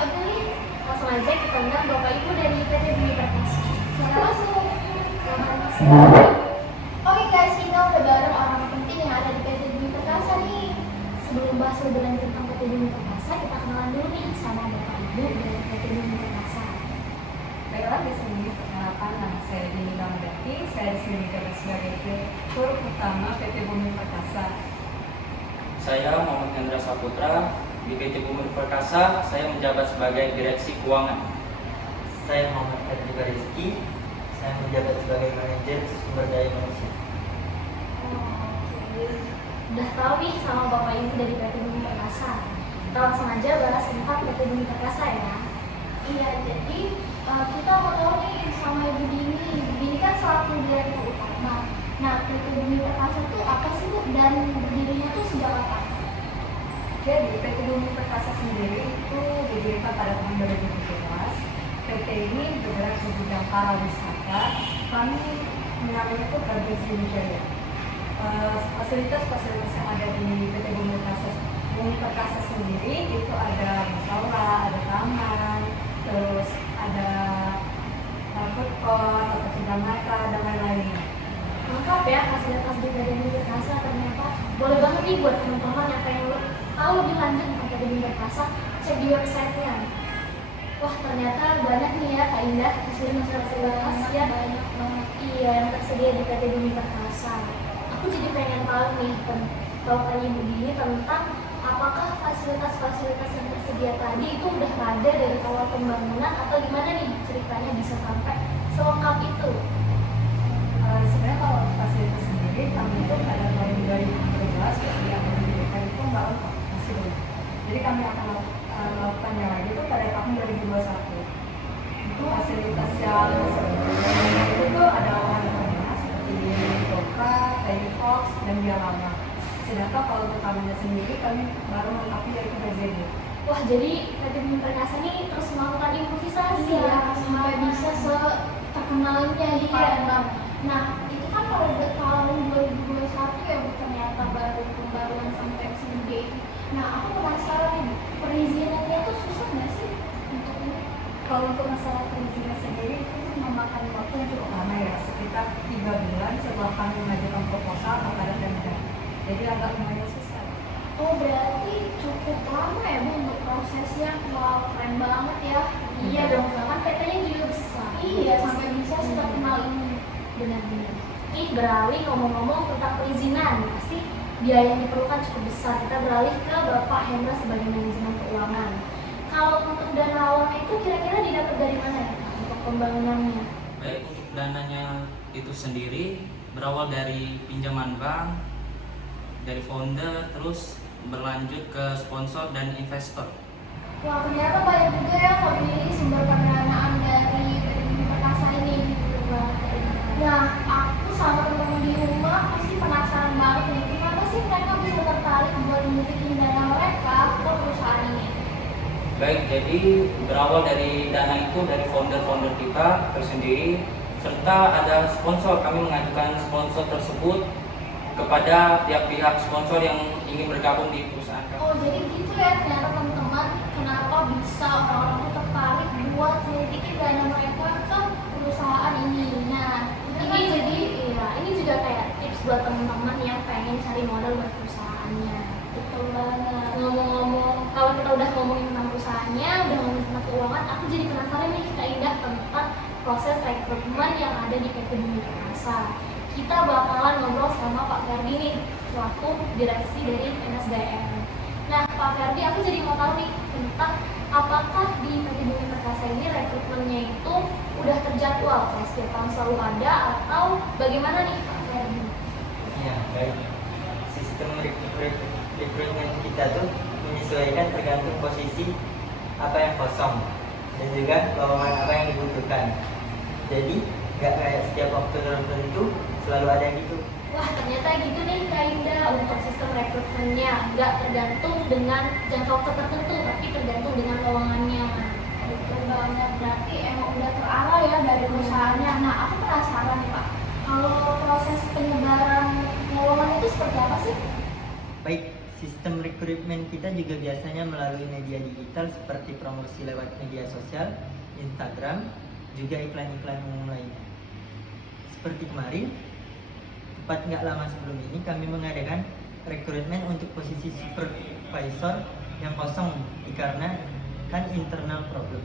udah nih, langsung aja kita undang Bapak Ibu dari PT Bumi Perkasa. Selamat masuk. Selamat masuk. Oke guys, kita udah bareng orang penting yang ada di PT Bumi Perkasa nih. Sebelum bahas lebih lanjut tentang PT Bumi Perkasa, kita kenalan dulu nih sama Bapak Ibu dari PT Bumi Perkasa. Baiklah, di sini perkenalkan nama saya Dini Ramadhani. Saya di sini menjabat sebagai Direktur Utama PT Bumi Perkasa. Saya Muhammad Hendra Saputra, di PT Bumi Perkasa saya menjabat sebagai Direksi Keuangan. Saya Muhammad Hendra Rizky, saya menjabat sebagai Manajer Sumber Daya Manusia. Oke, udah tahu nih sama Bapak Ibu dari PT Bumi Perkasa. Kita langsung aja bahas tentang PT Bumi Perkasa ya. Iya, jadi kita mau tahu nih sama Ibu Dini. Ibu Dini kan selaku Direktur Utama. Nah, PT Bumi Perkasa itu apa sih Bu? Dan berdirinya tuh sejak kapan? Jadi PT Bumi Perkasa sendiri itu didirikan pada tahun 2017. PT ini bergerak di bidang pariwisata. Kami menamainya itu Garden Sriwijaya. Fasilitas-fasilitas yang ada di PT Bumi Perkasa sendiri itu ada musyawarah, ada taman, terus ada food court, tempat hiburan mereka, dan lain-lainnya. Lengkap ya fasilitas di PT Bumi Perkasa ternyata. Boleh banget nih buat teman-teman yang pengen tahu lebih lanjut tentang PT Bumi Perkasa, cek di website-nya. Wah, ternyata banyak nih ya Kak Indah fasilitas ya, banyak banget. Iya, yang tersedia di PT Bumi Perkasa. Aku jadi pengen tahu nih tahu Kak Ibu Dini tentang apakah fasilitas-fasilitas yang tersedia tadi itu udah ada dari awal pembangunan atau gimana nih ceritanya bisa sampai selengkap itu? Sebenarnya kalau fasilitas sendiri kami itu pada tahun 2017 ketika yang mendirikan itu masih belum. Jadi kami akan melakukannya lagi itu pada tahun 2021. Itu fasilitas yang itu tuh ada wahana seperti Doka, Tiny Fox, dan Dialama. Sedangkan kalau untuk tamannya sendiri kami baru melengkapi yaitu BZD. Wah, jadi PT Bumi Perkasa ini terus melakukan improvisasi ya sampai bisa terkenalnya di Palembang. Nah, itu kan pada tahun 2021 ya Bu, ternyata baru pembaruan sampai segede itu. Nah, aku penasaran nih, perizinannya tuh susah nggak sih untuk ini? Kalau untuk masalah perizinan sendiri itu memakan waktu yang cukup lama ya, sekitar 3 bulan setelah kami mengajukan proposal kepada Pemda. Jadi agak lumayan susah. Oh, berarti cukup lama ya Bu untuk prosesnya. Wow, keren banget ya. Iya dong, kan PT-nya juga besar. Iya, sampai bisa terkenal ini. Benar-benar. Beralih ngomong-ngomong tentang perizinan, pasti biaya yang diperlukan cukup besar. Kita beralih ke Bapak Hendra sebagai manajemen keuangan. Kalau untuk dana awalnya itu kira-kira didapat dari mana ya untuk pembangunannya? Baik, untuk dananya itu sendiri berawal dari pinjaman bank, dari founder, terus berlanjut ke sponsor dan investor. Wah, ternyata banyak juga ya Kak Billy sumber pendanaan dari PT Bumi Perkasa ini. Nah, aku sama teman-teman di rumah pasti penasaran banget nih, kenapa sih mereka bisa tertarik buat memiliki dana mereka ke perusahaan ini? Baik, jadi berawal dari dana itu dari founder-founder kita tersendiri, serta ada sponsor. Kami mengajukan sponsor tersebut kepada pihak-pihak sponsor yang ingin bergabung di perusahaan kami. Oh, jadi gitu ya ternyata teman-teman, kenapa bisa orang-orang itu tertarik buat memiliki dana mereka ke perusahaan ini. Nah, ini juga kayak tips buat teman-teman yang pengen cari modal buat perusahaannya. Betul banget. Ngomong-ngomong, kalau kita udah ngomongin tentang perusahaannya, udah ngomongin tentang keuangan, aku jadi penasaran nih Kak Indah tentang proses rekrutmen yang ada di PT Bumi Perkasa. Kita bakalan ngobrol sama Pak Ferdi nih, selaku direksi dari NSDM. Nah, Pak Ferdi, aku jadi mau tahu nih tentang apakah di PT Bumi Perkasa ini rekrutmennya itu udah terjadwal, kayak setiap tahun selalu ada, atau bagaimana nih Pak Ferdi? Ya, baik. Sistem rekrutmen kita tuh menyesuaikan tergantung posisi apa yang kosong dan juga lowongan apa yang dibutuhkan. Jadi nggak kayak setiap waktu tertentu selalu ada gitu. Wah, ternyata gitu nih Kak Indah untuk sistem rekrutmennya, nggak tergantung dengan jangka waktu tertentu, tapi tergantung dengan lowongannya. Betul banget, berarti emang udah terarah ya dari perusahaannya. Nah, aku penasaran nih Pak, kalau proses penyebaran lowongan itu seperti apa sih? Baik, sistem rekrutmen kita juga biasanya melalui media digital seperti promosi lewat media sosial, Instagram, juga iklan-iklan umum lainnya. Seperti kemarin, tepat nggak lama sebelum ini kami mengadakan rekrutmen untuk posisi supervisor yang kosong dikarenakan internal problem.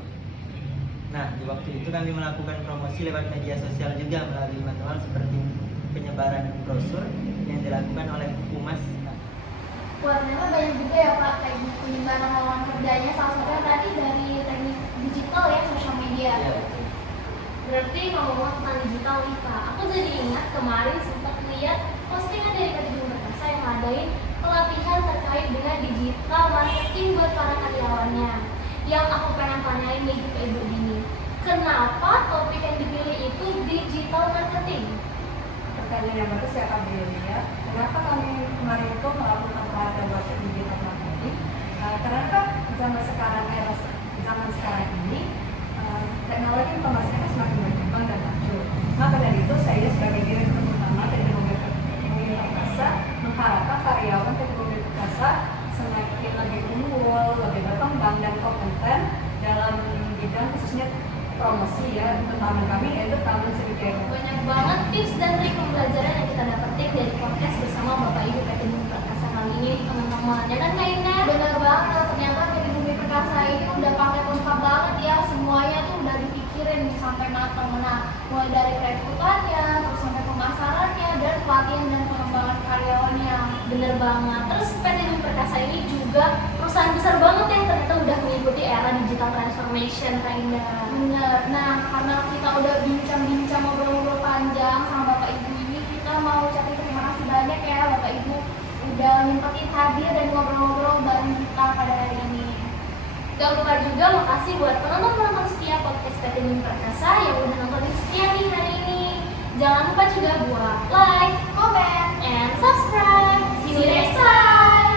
Nah, di waktu itu kami melakukan promosi lewat media sosial juga melalui manual seperti penyebaran brosur yang dilakukan oleh Humas. Wah, ternyata banyak juga ya Pak teknik penyebaran lowongan kerjanya, salah satunya tadi dari teknik digital ya, sosial media. Ya, Berarti ngomong tentang digital nih Kak, aku jadi ingat kemarin sempat lihat postingan dari PT Bumi Perkasa yang ngadain pelatihan terkait dengan digital marketing buat para karyawannya. Yang aku pengen tanyain nih ke Ibu Dini, kenapa topik yang dipilih itu digital marketing? Pertanyaan yang bagus ya Kak Delia. Kenapa kami kemarin itu melakukan pelatihan workshop digital marketing? Karena kan zaman sekarang ini teknologi informasi kan semakin berkembang dan maju. Maka dari itu saya sebagai direktur utama PT Bumi Perkasa mengharapkan karyawan PT Bumi Perkasa semakin lebih unggul, lebih berkembang dan kompeten dalam bidang khususnya promosi ya. Utama kami yaitu Taman Sriwijaya. Banyak banget tips dan trik pembelajaran yang kita dapetin dari podcast bersama Bapak Ibu PT Bumi Perkasa kali ini teman-teman. Ya kan Kak Indah? Benar banget, ternyata PT Bumi Perkasa ini udah pakai lengkap banget ya, semuanya tuh udah dipikirin sampai matang. Nah, mulai dari rekrutannya, terus sampai pemasarannya, dan pelatihan dan pengembangan karyawannya. Bener banget. Terus PT Bumi Perkasa ini juga perusahaan besar banget ya, ternyata udah mengikuti era digital transformation Kak Indah. Bener. Nah, karena kita udah bincang-bincang ngobrol-ngobrol panjang sama Bapak Ibu ini, kita mau ucapin terima kasih banyak ya Bapak Ibu udah nyempetin hadir dan ngobrol-ngobrol bareng kita pada hari ini. Gak lupa juga makasih buat penonton-penonton setia podcast PT Bumi Perkasa yang udah nontonin setia nih hari ini. Jangan lupa juga buat like, comment, and subscribe. See you next time.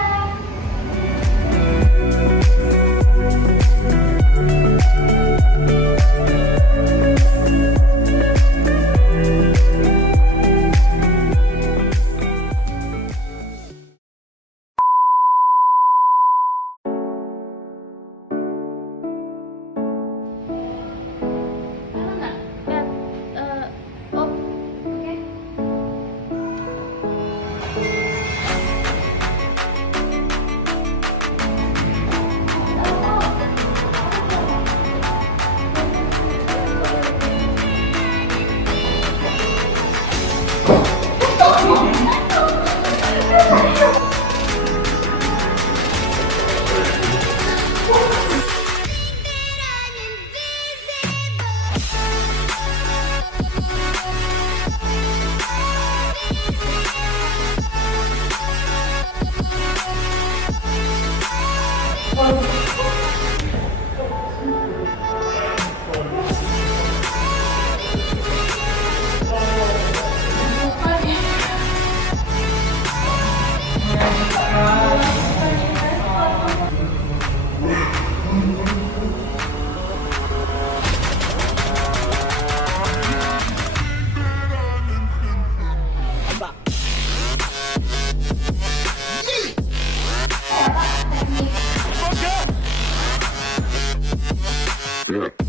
Yeah.